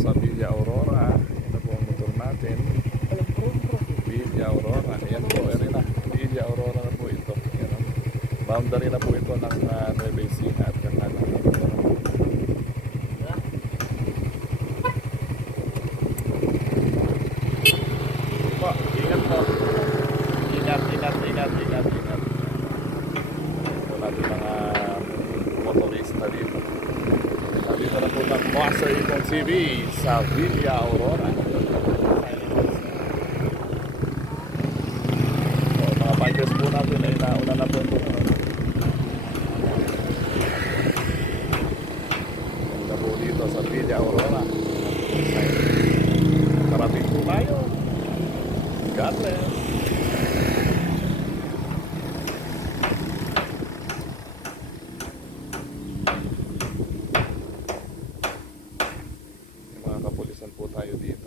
sa Villa Aurora. Ito po ang motor natin. Villa Aurora. Ayan po, ayan na. Villa Aurora na po ito. Ayan. Boundary na po ito ng uh, Nueva Ecija at ng ano. Po, ingat po. Ingat, ingat, ingat, ingat, ingat. Master Icon TV sa Aurora. So, mga bikers po natin ay nauna na po ito. Po dito sa Aurora. Karating po tayo. God bless. botar aí o livro.